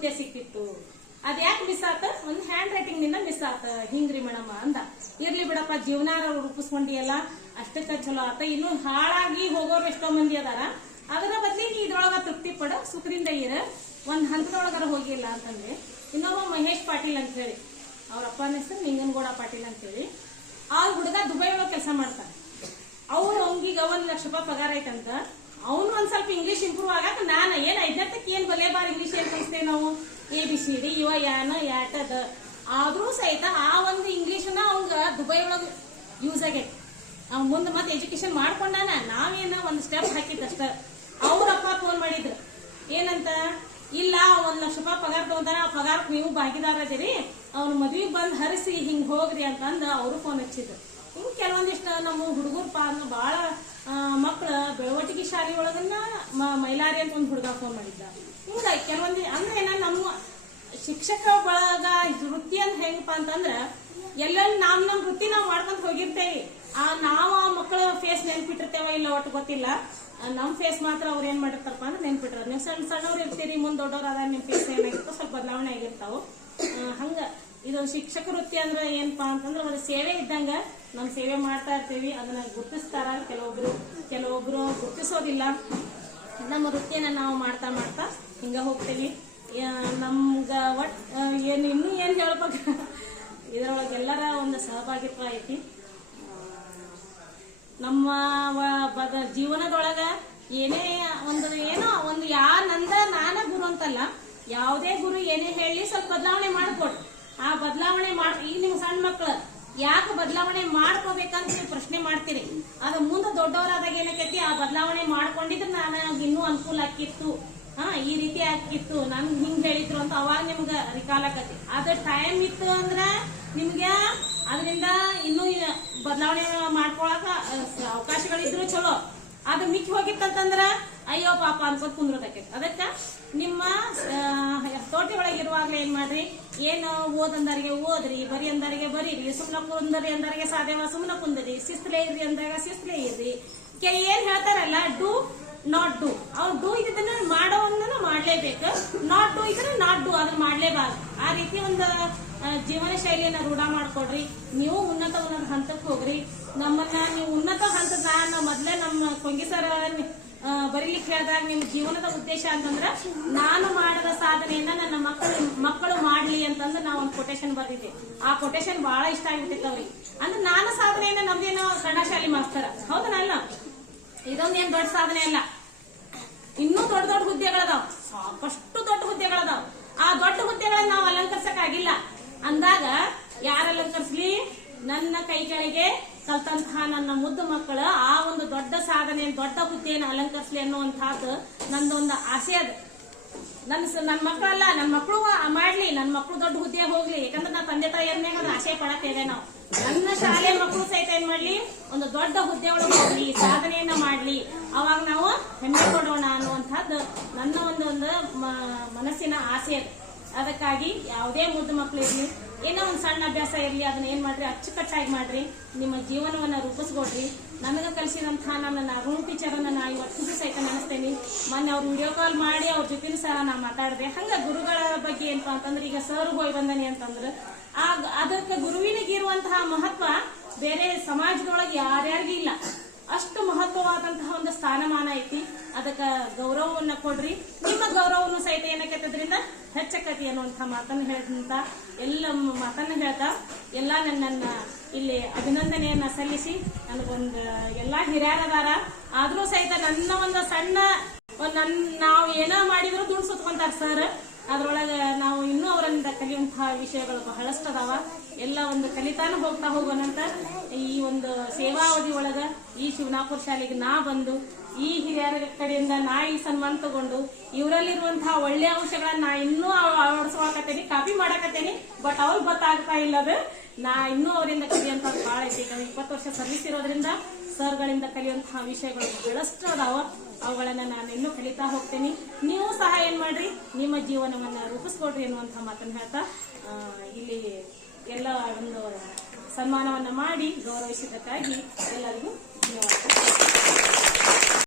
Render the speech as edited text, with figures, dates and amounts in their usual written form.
ಹುದ್ದೆ ಸಿಕ್ತಿತ್ತು. ಅದ್ ಯಾಕೆ ಮಿಸ್ ಆತ? ಒಂದು ಹ್ಯಾಂಡ್ ರೈಟಿಂಗ್ ನಿಂದ ಮಿಸ್ ಆತ. ಹಿಂಗ್ರಿ ಮೇಡಮ್ ಅಂದ. ಇರ್ಲಿ ಬಿಡಪ್ಪ, ಜೀವನ ರೂಪಿಸ್ಕೊಂಡಿಯಲ್ಲ, ಅಷ್ಟಕ್ಕ ಚಲೋ ಆತ. ಇನ್ನು ಹಾಳಾಗಿ ಹೋಗೋರು ಎಷ್ಟೋ ಮಂದಿ ಅದಾರ. ಅದರ ಬದ್ಲಿಗೆ ಇದ್ರೊಳಗ ತೃಪ್ತಿ ಪಡ, ಸುಖದಿಂದ ಇರ, ಒಂದ್ ಹಂತದೊಳಗಾರ ಹೋಗಿಲ್ಲ ಅಂತಂದ್ರೆ. ಇನ್ನೊಬ್ಬ ಮಹೇಶ್ ಪಾಟೀಲ್ ಅಂತ ಹೇಳಿ, ಅವ್ರ ಅಪ್ಪನ ಹೆಸರು ನಿಂಗನಗೌಡ ಪಾಟೀಲ್ ಅಂತ ಹೇಳಿ, ಆ ಹುಡುಗ ದುಬೈ ಒಳಗೆ ಕೆಲಸ ಮಾಡ್ತಾನೆ. ಅವ್ರು ಅವಂಗೀಗ 1 ಲಕ್ಷ ರೂಪಾಯಿ ಪಗಾರ ಐತಂತ. ಅವ್ನು ಒಂದ್ ಸ್ವಲ್ಪ ಇಂಗ್ಲಿಷ್ ಇಂಪ್ರೂವ್ ಆಗಾಕ ನಾನು ಏನ್ 5ನೇತಕ್ಕೆ ಏನ್ ಬಲೆ ಬಾರ್ ಇಂಗ್ಲಿಷ್ ಏನ್ ಕಲಿಸ್ತೇವೆ ನಾವು, ABCD ಇವ ಯಾನ ಯಾಟದ. ಆದ್ರೂ ಸಹಿತ ಆ ಒಂದು ಇಂಗ್ಲಿಷ್ನ ಅವಂಗ ದುಬೈ ಒಳಗ ಯೂಸ್ ಆಗೈತಿ. ಅವ್ ಮುಂದೆ ಮತ್ತೆ ಎಜುಕೇಶನ್ ಮಾಡ್ಕೊಂಡಾನ. ನಾವೇನ ಒಂದ್ ಸ್ಟೆಪ್ ಹಾಕಿದ್ದಷ್ಟ. ಅವ್ರಪ್ಪ ಫೋನ್ ಮಾಡಿದ್ರು, ಏನಂತ, ಇಲ್ಲ 1 ಲಕ್ಷ ರೂಪಾಯಿ ಪಗಾರ ತಗೊಂತಾನ, ಆ ಪಗಾರಕ್ಕೆ ನೀವು ಭಾಗಿದಾರ ಅದೀರಿ, ಅವ್ನ ಮದ್ವಿಗೆ ಬಂದ್ ಹರಿಸಿ ಹಿಂಗ್ ಹೋಗ್ರಿ ಅಂತಂದ ಅವರು ಫೋನ್ ಹಚ್ಚಿದ್ರು. ಹಿಂಗ್ ಕೆಲವೊಂದಿಷ್ಟು ನಮ್ಮ ಹುಡುಗರು ಬಾಳ ಮಕ್ಕಳ ಬೆಳವಟಿಗೆ ಶಾಲೆ ಒಳಗನ್ನ ಮೈಲಾರಿ ಅಂತ ಒಂದು ಹುಡುಗ ಫೋನ್ ಮಾಡಿದ್ದ. ಹಿಂಗ ಕೆಲವೊಂದಿ ಅಂದ್ರೆ ನಮ್ಮ ಶಿಕ್ಷಕ ಬಳಗ ವೃತ್ತಿ ಅಂತ ಹೆಂಗಪ್ಪ ಅಂತಂದ್ರ ಎಲ್ಲೆಲ್ಲಿ ನಮ್ ವೃತ್ತಿ ನಾವ್ ಮಾಡ್ಕೊಂತ ಹೋಗಿರ್ತೇವಿ. ನಾವು ಆ ಮಕ್ಕಳ ಫೇಸ್ ನೆನ್ಪಿಟ್ಟಿರ್ತೇವ ಇಲ್ಲ ಒಟ್ಟು ಗೊತ್ತಿಲ್ಲ. ನಮ್ ಫೇಸ್ ಮಾತ್ರ ಅವ್ರು ಏನ್ ಮಾಡಿರ್ತಾರಪ್ಪ ಅಂದ್ರೆ ನೆನ್ಪಿಟ್ರ. ನೀವು ಸಣ್ಣವ್ರು ಇರ್ತೀರಿ, ಮುಂದ್ ದೊಡ್ಡವ್ರ ಅದ, ನಿಮ್ ಫೇಸ್ ಏನಾಗಿರ್ತೋ ಸ್ವಲ್ಪ ಬದಲಾವಣೆ ಆಗಿರ್ತಾವ. ಹಂಗ ಇದು ಶಿಕ್ಷಕ ವೃತ್ತಿ ಅಂದ್ರೆ ಏನಪ್ಪಾ ಅಂತಂದ್ರೆ ಒಂದು ಸೇವೆ ಇದ್ದಂಗ. ನಮ್ ಸೇವೆ ಮಾಡ್ತಾ ಇರ್ತೀವಿ, ಅದನ್ನ ಗುರ್ತಿಸ್ತಾರ ಕೆಲವೊಬ್ರು ಗುರ್ತಿಸೋದಿಲ್ಲ. ನಮ್ಮ ವೃತ್ತಿಯನ್ನ ನಾವು ಮಾಡ್ತಾ ಮಾಡ್ತಾ ಹಿಂಗ ಹೋಗ್ತೇವಿ. ನಮ್ಗ ಇನ್ನೂ ಏನ್ ಹೇಳ್ಬೇಕು, ಇದ್ರೊಳಗೆ ಎಲ್ಲರ ಒಂದು ಸಹಭಾಗಿತ್ವ ಐತಿ. ನಮ್ಮ ಜೀವನದೊಳಗ ಏನೋ ಒಂದು ನಂದ ನಾನ ಗುರು ಅಂತಲ್ಲ, ಯಾವುದೇ ಗುರು ಏನೇ ಹೇಳಿ ಸ್ವಲ್ಪ ಬದಲಾವಣೆ ಮಾಡ್ಕೊಡ್ರಿ. ಆ ಬದಲಾವಣೆ ಈಗ ನಿಮ್ ಸಣ್ಣ ಮಕ್ಳು ಯಾಕೆ ಬದಲಾವಣೆ ಮಾಡ್ಕೋಬೇಕಂತ ನೀವು ಪ್ರಶ್ನೆ ಮಾಡ್ತೀರಿ. ಅದು ಮುಂದೆ ದೊಡ್ಡವರಾದಾಗ ಏನಕ್ಕೈತಿ, ಆ ಬದಲಾವಣೆ ಮಾಡ್ಕೊಂಡಿದ್ರೆ ನಾನು ಇನ್ನೂ ಅನುಕೂಲ ಆಕಿತ್ತು, ಈ ರೀತಿ ಆಕಿತ್ತು, ನನ್ಗೆ ಹಿಂಗ್ ಹೇಳಿದ್ರು ಅಂತ ಅವಾಗ ನಿಮ್ಗ ರಿಕಾಲ್ ಆಕತಿ. ಅದ ಟೈಮ್ ಇತ್ತು ಅಂದ್ರ ನಿಮ್ಗೆ ಅದರಿಂದ ಇನ್ನೂ ಬದಲಾವಣೆ ಮಾಡ್ಕೊಳಕ ಅವಕಾಶಗಳಿದ್ರು ಚಲೋ. ಅದು ಮಿಕ್ಕಿ ಹೋಗಿತ್ತಂತಂದ್ರ ಅಯ್ಯೋ ಪಾಪ ಅನ್ಕೋತ್ ಕುಂದ್ರದಕ್ಕೆ. ಅದಕ್ಕ ನಿಮ್ಮ ತೋಟಿ ಒಳಗಿರುವಾಗ್ಲೇ ಏನ್ ಮಾಡ್ರಿ, ಏನು ಓದಂದರಿಗೆ ಓದ್ರಿ, ಬರಿ ಅಂದರಿಗೆ ಬರೀರಿ, ಸುಮ್ನ ಕುಂದರಿ ಅಂದರಿಗೆ ಸಾಧ್ಯವ ಸುಮ್ನ ಕುಂದರಿ, ಶಿಸ್ತಲೇ ಇರ್ರಿ ಅಂದಾಗ ಶಿಸ್ತಲೇ ಇರ್ರಿ. ಏನ್ ಹೇಳ್ತಾರಲ್ಲ, ಡೂ ನಾಟ್ ಡೂ. ಅವ್ರು ಡೂ ಇದನ್ನ ಮಾಡೋವನ್ನ ಮಾಡ್ಲೇಬೇಕು, ನಾಟ್ ಡೂ ಇದ್ರೆ ನಾಟ್ ಡೂ, ಅದನ್ನ ಮಾಡ್ಲೇಬಾರ್ದು. ಆ ರೀತಿ ಒಂದು ಜೀವನ ಶೈಲಿಯನ್ನ ರೂಢ ಮಾಡ್ಕೊಡ್ರಿ. ನೀವು ಉನ್ನತ ಹಂತಕ್ಕೆ ಹೋಗ್ರಿ. ನಮ್ಮನ್ನ ನೀವು ಉನ್ನತ ಹಂತದ ಮೊದ್ಲೇ ನಮ್ಮ ಕೊಂಗಿ ಸರ್ ಬರೀಲಿಕ್ಕೆ ಹೇಳಿದಾಗ ನಿಮ್ ಜೀವನದ ಉದ್ದೇಶ ಅಂತಂದ್ರ ನಾನು ಮಾಡದ ಸಾಧನೆಯನ್ನ ನನ್ನ ಮಕ್ಕಳು ಮಾಡ್ಲಿ ಅಂತಂದ್ರೆ ನಾವು ಒಂದು ಕೊಟೇಶನ್ ಬರ್ದಿದ್ದೆ. ಆ ಕೊಟೇಶನ್ ಬಹಳ ಇಷ್ಟ ಆಗ್ಬಿಟ್ಟಿತ್ತು ಅವ್ರಿಗೆ. ಅಂದ್ರೆ ನಾನು ಸಾಧನೆಯನ್ನ ನಮ್ದೇನೋ ಕನ್ನಡ ಶಾಲೆ ಮಾಸ್ತರ ಹೌದನಲ್ಲ, ಇದೊಂದೇನ್ ದೊಡ್ಡ ಸಾಧನೆ ಅಲ್ಲ. ಇನ್ನೂ ದೊಡ್ಡ ದೊಡ್ಡ ಹುದ್ದೆಗಳದಾವ್, ಸಾಕಷ್ಟು ದೊಡ್ಡ ಹುದ್ದೆಗಳದಾವ್. ಆ ದೊಡ್ಡ ಹುದ್ದೆಗಳನ್ನ ನಾವು ಅಲಂಕರಿಸಕ್ಕಾಗಿಲ್ಲ ಅಂದಾಗ ಯಾರು ಅಲಂಕರಿಸ್ಲಿ? ನನ್ನ ಕೈ ಕೆಳಗೆ ಕಲ್ತಂತಹ ನನ್ನ ಮುದ್ದು ಮಕ್ಕಳು ಆ ಒಂದು ದೊಡ್ಡ ಸಾಧನೆ, ದೊಡ್ಡ ಹುದ್ದೆಯನ್ನು ಅಲಂಕರಿಸ್ಲಿ ಅನ್ನುವಂತಹದ್ದು ನಂದೊಂದು ಆಸೆ. ಅದು ನನ್ನ ಮಕ್ಕಳಲ್ಲ, ನನ್ನ ಮಕ್ಕಳು ಮಾಡ್ಲಿ, ನನ್ನ ಮಕ್ಕಳು ದೊಡ್ಡ ಹುದ್ದೆ ಹೋಗ್ಲಿ. ಯಾಕಂದ್ರೆ ನಾ ತಂದೆ ತಾಯಿಯ ಮ್ಯಾಗ ಆಸೆ ಪಡತ್ತೇವೆ ನಾವು. ನನ್ನ ಶಾಲೆ ಮಕ್ಕಳು ಸಹಿತ ಏನ್ ಮಾಡ್ಲಿ, ಒಂದು ದೊಡ್ಡ ಹುದ್ದೆ ಒಳಗೆ ಹೋಗ್ಲಿ, ಸಾಧನೆಯನ್ನ ಮಾಡ್ಲಿ, ಅವಾಗ ನಾವು ಹೆಮ್ಮೆ ಕೊಡೋಣ ಅನ್ನುವಂಥದ್ದು ನನ್ನ ಒಂದು ಮನಸ್ಸಿನ ಆಸೆ. ಅದು ಅದಕ್ಕಾಗಿ ಯಾವುದೇ ಮುದ್ದು ಮಕ್ಕಳು ಇರ್ಲಿ, ಏನೋ ಒಂದು ಸಣ್ಣ ಅಭ್ಯಾಸ ಇರ್ಲಿ, ಅದನ್ನ ಏನ್ ಮಾಡ್ರಿ, ಅಚ್ಚುಕಟ್ಟಾಗಿ ಮಾಡ್ರಿ, ನಿಮ್ಮ ಜೀವನವನ್ನ ರೂಪಿಸ್ಕೊಡ್ರಿ. ನನಗ ಕಲಿಸಿದಂತಹ ನನ್ನ ಅರುಣ್ ಟೀಚರ್ ಅನ್ನ ನಾ ಇವತ್ತಿಗೂ ಸಹಿತ ನೆನೆಸ್ತೇನೆ. ಮೊನ್ನೆ ಅವ್ರು ವಿಡಿಯೋ ಕಾಲ್ ಮಾಡಿ ಅವ್ರ ಜೊತೆ ಸಹ ನಾ ಮಾತಾಡಿದೆ. ಹಂಗ ಗುರುಗಳ ಬಗ್ಗೆ ಏನಪ್ಪಾ ಅಂತಂದ್ರೆ, ಈಗ ಸರ್ ಹೋಗಿ ಬಂದನಿ ಅಂತಂದ್ರೆ ಅದಕ್ಕೆ ಗುರುವಿನಿಗಿರುವಂತಹ ಮಹತ್ವ ಬೇರೆ ಸಮಾಜದೊಳಗೆ ಯಾರ್ಯಾರಿಗೂ ಇಲ್ಲ. ಅಷ್ಟು ಮಹತ್ವವಾದಂತಹ ಒಂದು ಸ್ಥಾನಮಾನ ಐತಿ. ಅದಕ್ಕ ಗೌರವವನ್ನ ಕೊಡ್ರಿ. ನಿಮ್ಮ ಗೌರವವನ್ನು ಸಹಿತ ಏನಕ್ಕದ್ರಿಂದ ಹೆಚ್ಚಕತಿ ಅನ್ನುವಂಥ ಮಾತನ್ನ ಹೇಳ್ತಾ ಎಲ್ಲ ನನ್ನ ಇಲ್ಲಿ ಅಭಿನಂದನೆಯನ್ನ ಸಲ್ಲಿಸಿ, ನನಗೊಂದು ಎಲ್ಲಾ ಹಿರಿಯರದಾರ ಆದ್ರೂ ಸಹಿತ ನನ್ನ ಒಂದು ಸಣ್ಣ ನಾವು ಏನೋ ಮಾಡಿದ್ರು ದುಡ್ಡು ಸುತ್ಕೊಂತಾರ ಸರ್. ಅದ್ರೊಳಗೆ ನಾವು ಇನ್ನೂ ಅವರಿಂದ ಕಲಿಯುವಂತಹ ವಿಷಯಗಳು ಬಹಳಷ್ಟು ಅದಾವ. ಎಲ್ಲ ಒಂದು ಕಲಿತಾನು ಹೋಗ್ತಾ ಹೋಗೋಣಂತ ಈ ಒಂದು ಸೇವಾವಧಿ ಒಳಗ ಈ ಶಿವನಾಪುರ ಶಾಲೆಗೆ ನಾ ಬಂದು ಈ ಹಿರಿಯರ ಕಡೆಯಿಂದ ನಾ ಈ ಸನ್ಮಾನ ತಗೊಂಡು ಇವರಲ್ಲಿರುವಂತಹ ಒಳ್ಳೆಯ ಅಂಶಗಳನ್ನ ನಾ ಇನ್ನೂ ಅಳವಡಿಸ್ಕೊಳಕತ್ತೇನಿ, ಕಾಪಿ ಮಾಡಕತ್ತೇನಿ. ಬಟ್ ಅವ್ರಿಗೆ ಗೊತ್ತಾಗ್ತಾ ಇಲ್ಲದು. ನಾ ಇನ್ನೂ ಅವರಿಂದ ಕಲಿಯುವಂತ ಬಹಳ ಐತಿ. 20 ವರ್ಷ ಸರ್ವಿಸ್ ಇರೋದ್ರಿಂದ ಸರ್ಗಳಿಂದ ಕಲಿಯುವಂತಹ ವಿಷಯಗಳು ಬಹಳಷ್ಟು ಅದಾವ. ಅವುಗಳನ್ನ ನಾನು ಇನ್ನೂ ಕಲಿತಾ ಹೋಗ್ತೇನೆ. ನೀವು ಸಹ ಏನ್ ಮಾಡ್ರಿ, ನಿಮ್ಮ ಜೀವನವನ್ನ ರೂಪಿಸ್ಕೊಡ್ರಿ ಅನ್ನುವಂತಹ ಮಾತನ್ನ ಹೇಳ್ತಾ ಇಲ್ಲಿ ಎಲ್ಲ ಒಂದು ಸನ್ಮಾನವನ್ನ ಮಾಡಿ ಗೌರವಿಸಿದ್ದಕ್ಕಾಗಿ ಎಲ್ಲರಿಗೂ ಧನ್ಯವಾದ.